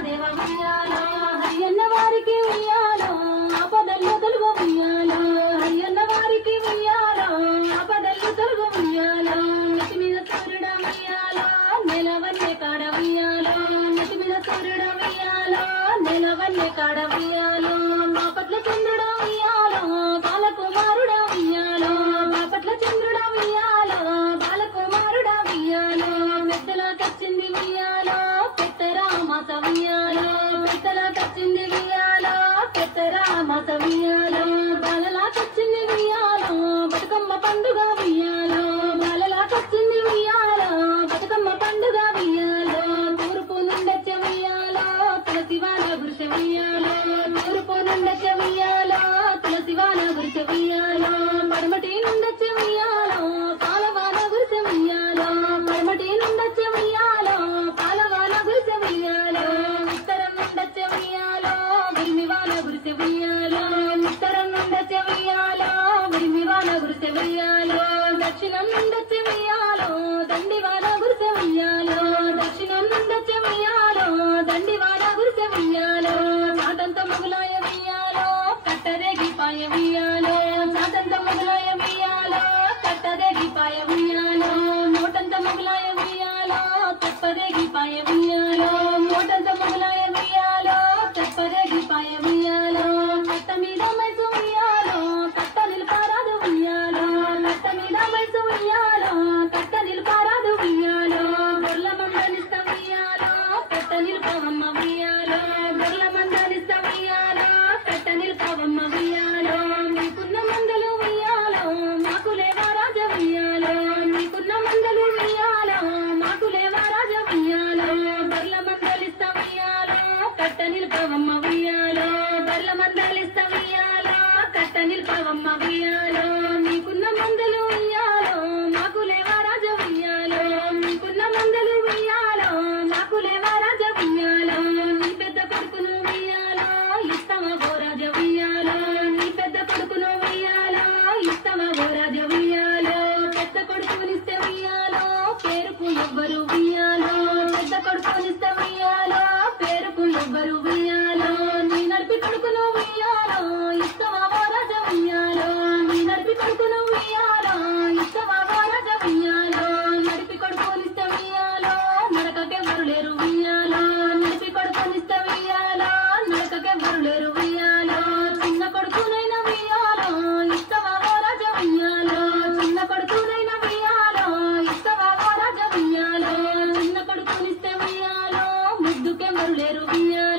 దేవ ఉయ్యాలో హరియన్న వారికి ఉయ్యాలో ఆపదల్లో తొలుగు ఉయ్యాలో హరియన్న వారికి ఉయ్యాలో ఆపదల్లో తొలుగు ఉయ్యాలో నెత్తి మీద సూర్యుడ ఉయ్యాలో నెలవన్నే కాడ ఉయ్యాలో నెత్తి మీద సూర్యుడ ఉయ్యాలో నెలవన్నే కాడ ఉయ్యాలో బాపట్ల చంద్రుడ ఉయ్యాలో బాలకుమారుడ ఉయ్యాలో బాపట్ల చంద్రుడ ఉయ్యాలో బాలకుమారుడ ఉయ్యాలో పెద్దల కచ్చింది ఉయ్యాలో పెద్దరా మాస ఉయ్యాలో పెద్దల కచ్చింది ఉయ్యాలో పెద్దరా మాస ఉయ్యాలో బాలలా కచ్చింది ఉయ్యాలో బతుకమ్మ పండుగ ఉయ్యాలో బాలలా కచ్చింది ఉయ్యాలో బతుకమ్మ పండుగ ఉయ్యాలో తూర్పు నుండొచ్చే ఉయ్యాలో తులసివాన గురిసె ఉయ్యాలో తూర్పు నుండొచ్చే ఉయ్యాలో తులసివాన గురిసె ఉయ్యాలో పడమటి నుండొచ్చే ఉయ్యాలో పాలవాన గురిసె ఉయ్యాలో పడమటి నుండొచ్చే ఉయ్యాలో పాలవాన గురిసె ఉయ్యాలో ఉత్తరం నుండొచ్చే ఉయ్యాలో విరిమివాన గురిసె ఉయ్యాలో ఉత్తరం నుండొచ్చే ఉయ్యాలో విరిమివాన గురిసె ఉయ్యాలో దక్షిణం నుండొచ్చే ఉయ్యాలో దండివాన గురిసె ఉయ్యాలో దక్షిణం నుండొచ్చే ఉయ్యాలో దండివాన గురిసె ఉయ్యాలో చాటంత మొగులాయ ఉయ్యాలో కట్టరేగిపాయ ఉయ్యాలో చాటంత మొగులాయ ఉయ్యాలో కట్టరేగిపాయ ఉయ్యాలో నోటంత మొగులాయ ఉయ్యాలో తప్పరేగిపాయ ఉయ్యాలో నోటంత మొగులాయ ఉయ్యాలో తప్పరేగిపాయ ఉయ్యాలో కట్ట మీద మైసు ఉయ్యాలో కట్ట నిలపారాదు ఉయ్యాలో కట్ట మీద మైసు ఉయ్యాలో కట్ట నిలపారాదు ఉయ్యాలో గొర్ల మందనిస్త ఉయ్యాలో కట్ట నిలపవమ్మ ఉయ్యాలో గొర్ల మందనిస్త ఉయ్యాలో కట్ట నిలపవమ్మ ఉయ్యాలో మీకున్న మందలు ఉయ్యాలో మాకు లేవా రాజ ఉయ్యాలో మీకున్న మందలు ఉయ్యాలో మాకు లేవా రాజ ఉయ్యాలో బర్ల మందలిస్త ఉయ్యాలో కట్ట నిలపవమ్మ ఉయ్యాలో బర్ల మందలిస్త ఉయ్యాలో కట్ట నిలపవమ్మ ఉయ్యాలో మీకున్న మందలు ఉయ్యాలో మాకు లేవా రాజ ఉయ్యాలో మీకున్న మందలు ఉయ్యాలో మాకు లేవా రాజ ఉయ్యాలో నీ పెద్ద కొడుకును ఉయ్యాలో ఇస్తావా ఓ రాజ ఉయ్యాలో నీ పెద్ద కొడుకును ఉయ్యాలో ఇస్తావా ఓ రాజ ఉయ్యాలో పెద్ద కొడుకునిస్తే ఉయ్యాలో పేరుకు ఎవ్వరు ఉయ్యాలో పెద్ద కొడుకునిస్తే ఉయ్యాలో పేరుకు ఎవ్వరు ఉయ్యాలో నీ నడిపి కొడుకును ఉయ్యాలో ఇస్తావా ఓ రాజ ఉయ్యాలో నీ నడిపి కొడుకును ఉయ్యాలో ఇస్తావా ఓ రాజ ఉయ్యాలో నడిపి కొడుకునిస్తే ఉయ్యాలో నడకకెవ్వరు లేరు ఉయ్యాలో నడిపి కొడుకునిస్తే ఉయ్యాలో నడకకెవ్వరు లేరు ఉయ్యాలో చిన్న కొడుకునైనా ఉయ్యాలో ఇస్తావా ఓ రాజ ఉయ్యాలో చిన్న కొడుకునైనా ఉయ్యాలో ఇస్తావా ఓ రాజ ఉయ్యాలో చిన్న కొడుకునిస్తే ఉయ్యాలో ముద్దుకెవ్వరు లేరు ఉయ్యాలో